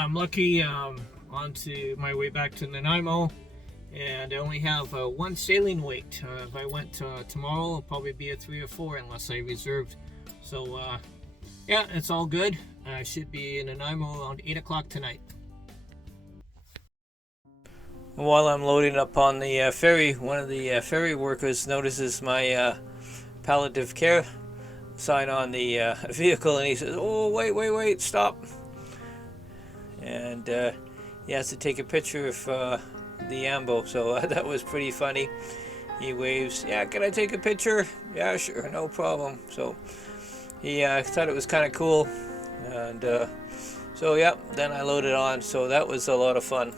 I'm lucky. On to my way back to Nanaimo, and I only have one sailing wait. If I went tomorrow, it'll probably be a 3 or 4 unless I reserved. So yeah, it's all good. I should be in Nanaimo around 8 o'clock tonight. While I'm loading up on the ferry, one of the ferry workers notices my palliative care sign on the vehicle, and he says, "Oh, wait, stop!" And he has to take a picture of the ambo, so that was pretty funny. He waves, "Yeah, can I take a picture?" "Yeah, sure, no problem." So he thought it was kind of cool, and so yeah, then I loaded on, so that was a lot of fun.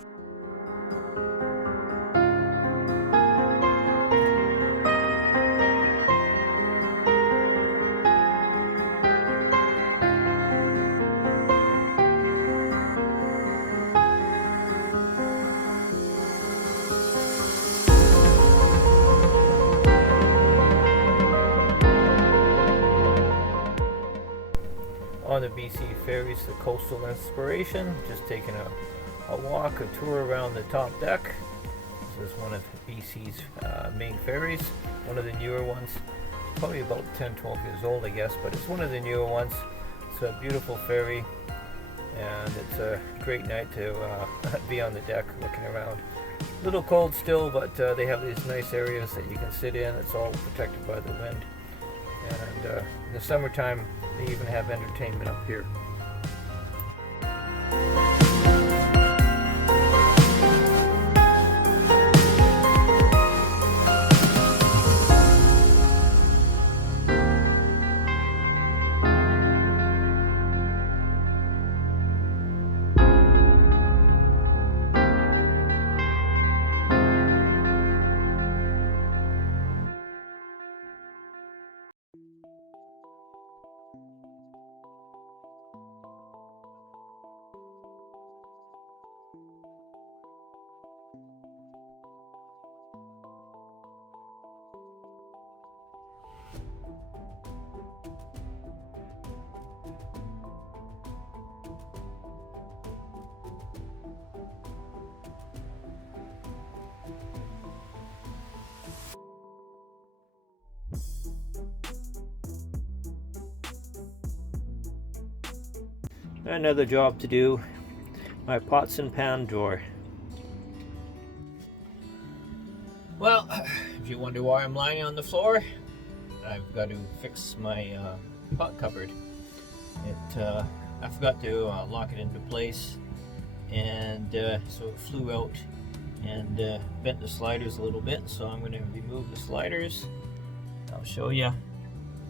On the BC Ferries, the Coastal Inspiration, just taking a walk, a tour around the top deck. This is one of BC's main ferries, one of the newer ones, probably about 10-12 years old I guess, but it's one of the newer ones. It's a beautiful ferry, and it's a great night to be on the deck looking around. A little cold still, but they have these nice areas that you can sit in. It's all protected by the wind, and in the summertime they even have entertainment up here. Another job to do, my pots and pan drawer. Well, if you wonder why I'm lying on the floor, I've got to fix my pot cupboard. I forgot to lock it into place, and so it flew out and bent the sliders a little bit, so I'm going to remove the sliders. I'll show you.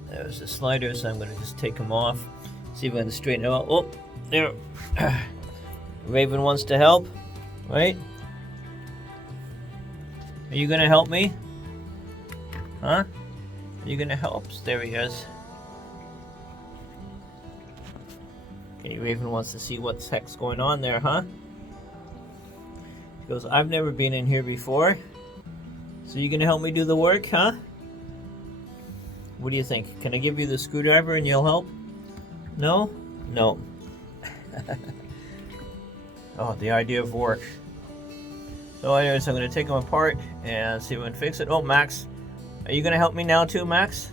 There's the sliders, so I'm going to just take them off. See if I can straighten them out. Oh, there. Raven wants to help, right? Are you gonna help me? Huh? Are you gonna help? There he is. Okay, Raven wants to see what the heck's going on there, huh? He goes, "I've never been in here before. So you gonna help me do the work, huh? What do you think? Can I give you the screwdriver and you'll help? No? No. Oh, the idea of work. So anyways, I'm going to take them apart and see if we can fix it. Oh, Max. Are you going to help me now too, Max?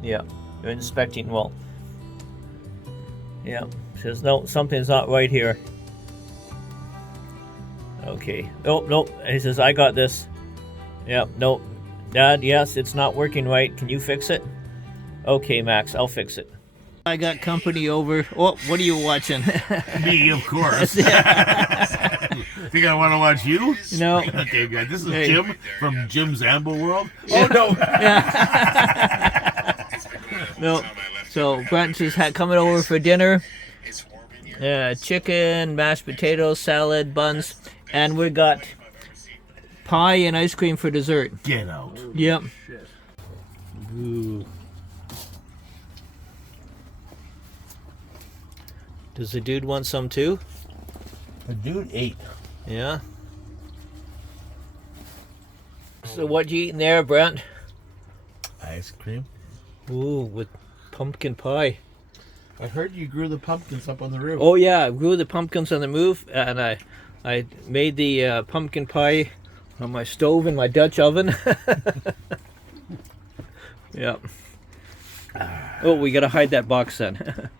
Yeah. You're inspecting. Well. Yeah. Says, no, something's not right here. Okay. Oh, nope. He says, I got this. Yeah, nope. Dad, yes, it's not working right. Can you fix it? Okay, Max, I'll fix it. I got company over. Oh, what are you watching? Me, of course. Think I want to watch you? No. Okay, good. This is Jim from Jim's Amble World. Oh, no. No. So, Brent is coming over for dinner. Chicken, mashed potatoes, salad, buns, and we got pie and ice cream for dessert. Get out. Yep. Ooh. Does the dude want some too? The dude ate. Yeah. So what you eating there, Brent? Ice cream. Ooh, with pumpkin pie. I heard you grew the pumpkins up on the roof. Oh yeah, I grew the pumpkins on the roof, and I made the pumpkin pie on my stove in my Dutch oven. Yep. Oh, we gotta hide that box then.